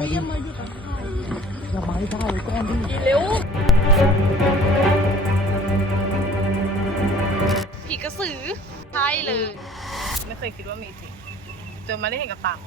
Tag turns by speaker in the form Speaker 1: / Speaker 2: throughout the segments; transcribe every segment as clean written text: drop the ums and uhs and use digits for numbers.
Speaker 1: ดิอย่ามาได้เลยก้อนดิ
Speaker 2: เร็วผีกระสือใช่เลย
Speaker 3: ไม่เคยคิดว่ามีจริงจนมาได้เห็นกับตา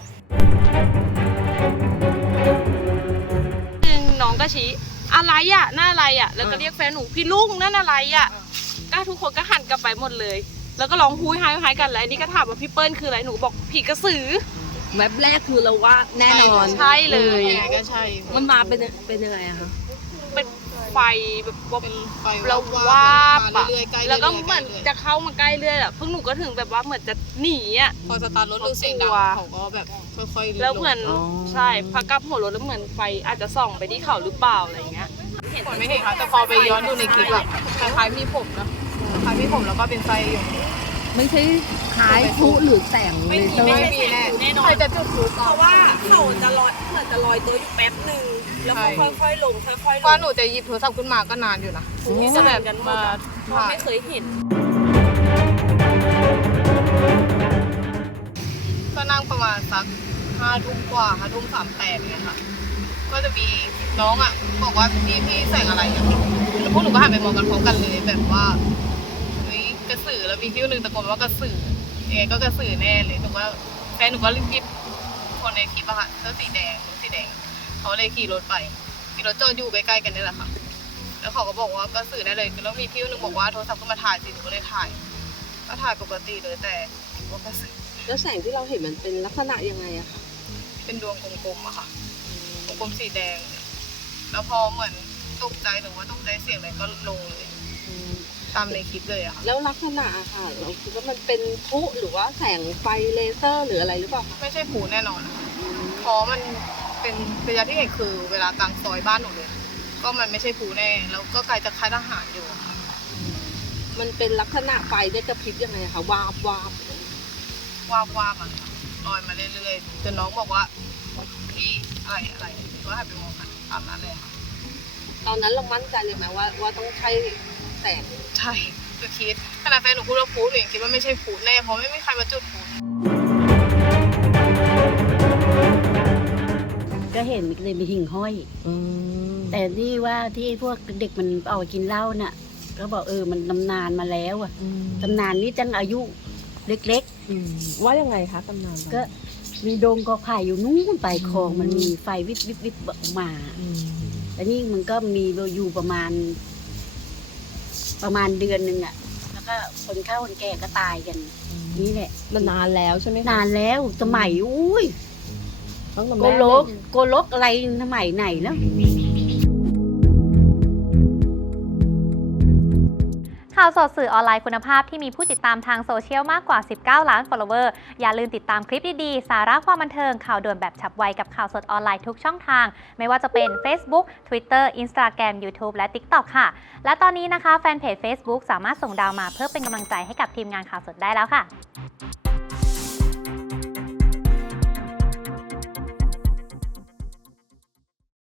Speaker 2: น้องก็ชี้อะไรอ่ะหน้าอะไรอ่ะแล้วก็เรียกแฟนหนูพี่ลุงนั่นอะไรอ่ะก็ทุกคนก็หันกลับไปหมดเลยแล้วก็ร้องฮู้ยฮายกันแล้วนี่ก็ถามว่าพี่เปิ้ลคืออะไรหนูบอกผีกระสือ
Speaker 4: แว็บแรกคือเราว่าแน่นอน
Speaker 2: ใช่เลย
Speaker 3: ก็ใช่
Speaker 4: มันมาเป็นยังไงอะคะ
Speaker 2: เป็นไฟแบบ
Speaker 3: เรา
Speaker 2: วาบอะแล้วก็เหมือนจะเข้ามาใกล้เรื่อยอะเพิ่งหนูก็ถึงแบบว่าเหมือนจะหนีอะ
Speaker 3: พอสตาร์ทรถดูเสียงดังเขาก็แบบค่อยๆ
Speaker 2: แล้วเหมือนใช่พอกลับหัวรถแล้วเหมือนไฟอาจจะส่องไปที่เขาหรือเปล่าอะไรเงี้ย
Speaker 3: ผมไม่เห็นค่ะแต่พอไปย้อนดูในคลิปอะคล้ายๆมีผมนะคล้ายมีผมแล้วก็เป็นไฟอยู่
Speaker 4: ไม่ใช่คล้ายพลุหรือแสงเลเซอร์
Speaker 2: ไม่มีแน่นอน
Speaker 3: ใครจะจุดพลุ
Speaker 2: เพราะว่าเขาจะลอยเหมือนจะลอยตัวอยู่แป๊บหนึ่งแล้วค่อยๆลงค่อยๆลง
Speaker 3: ว่าหนูจะหยิบโทรศัพท์ขึ้นมาก็นานอยู่นะ
Speaker 2: จะแบบกันมาไม่เคยเห็น
Speaker 3: ก็นั่งประมาณสัก5 ทุ่มกว่า5 ทุ่ม38เนี่ยค่ะก็จะมีน้องอ่ะบอกว่าพี่แสงอะไรอ่ะแล้วพวกหนูก็หันไปมองกันพร้อมกันเลยแบบว่าเฮ้ยกระสือแล้วมีพี่คนนึงตะโกนว่ากระสือก็กระสือแน่เลยหนูว่าแฟนหนูก็รีบคนในคลิปอะค่ะเสื้อสีแดงเขาเลยขี่รถจอดอยู่ใกล้ๆกันนี่แหละค่ะแล้วเขาก็บอกว่ากระสือแน่เลยแล้วมีพี่คนนึงบอกว่าโทรศัพท์ขึ้นมาถ่ายสิหนูก็เลยถ่ายก็ถ่ายปกติเลยแต่ว่ากระสือ
Speaker 4: แล้วแสงที่เราเห็นมันเป็นลักษณะยังไงอะคะ
Speaker 3: เป็นดวงกลมๆอะค่ะกลมๆสีแดงแล้วพอเหมือนตกใจหรือว่าตกใจเสียงอะไรก็ลงเลยตามในคลิปเลยอะค่ะ
Speaker 4: แล้วลักษณะอะค่ะเราคิดว่ามันเป็นพลุหรือว่าแสงไฟเลเซอร์หรืออะไรหรือเปล่าคะ
Speaker 3: ไม่ใช่พลุแน่นอนเพราะมันเป็นระยะที่เห็นคือเวลากลางซอยบ้านหนูเลยก็มันไม่ใช่พลุแน่แล้วก็ไกลจากค่ายทหารอยู่
Speaker 4: มันเป็นลักษณะไฟได้กระพริบยังไงคะวาบ
Speaker 3: มันลอยมาเรื่อยๆจนน้องบอกว่าพี่อะไรก็ให้ไปมองกันตามนั้นเลยค่ะ
Speaker 4: ตอนนั้นเรามั่นใจเลยไหมว่าต้องใช้แสง
Speaker 3: ใช่คือคิดขณะแฟนหนูพูดว่าพลุหนูยังคิดว่าไม่ใช่พลุแน่เพราะไม่มีใครมาจุดพลุ
Speaker 5: ก็เห็นเลยมีหิ่งห้อยแต่นี่ว่าที่พวกเด็กมันเอากินเหล้าน่ะก็บอกมันตำนานมาแล้วอ่ะตำนานนี้ตั้งอายุเล็ก
Speaker 4: ๆว่ายังไงคะตำนาน
Speaker 5: ก็มีโดงกอไผ่อยู่นู้นไปคลองมันมีไฟวิบออกมาแต่นี่มันก็มีอยู่ประมาณเดือนนึงอ่ะแล้วก็คนเข้าคนแก่ก็ตายกันนี่แหละ
Speaker 4: มันนานแล้วใช่ไหม
Speaker 5: นานแล้วสมัยอุ้ยโกลกอะไรสมัยไหนแล้ว
Speaker 6: ข่าวสดสื่อออนไลน์คุณภาพที่มีผู้ติดตามทางโซเชียลมากกว่า19 ล้าน follower อย่าลืมติดตามคลิปดีๆสาระความบันเทิงข่าวด่วนแบบฉับไวกับข่าวสดออนไลน์ทุกช่องทางไม่ว่าจะเป็น Facebook Twitter Instagram YouTube และ TikTok ค่ะและตอนนี้นะคะแฟนเพจ Facebook สามารถส่งดาวมาเพื่อเป็นกำลังใจให้กับทีมงานข่าวสดได้แล้วค่ะ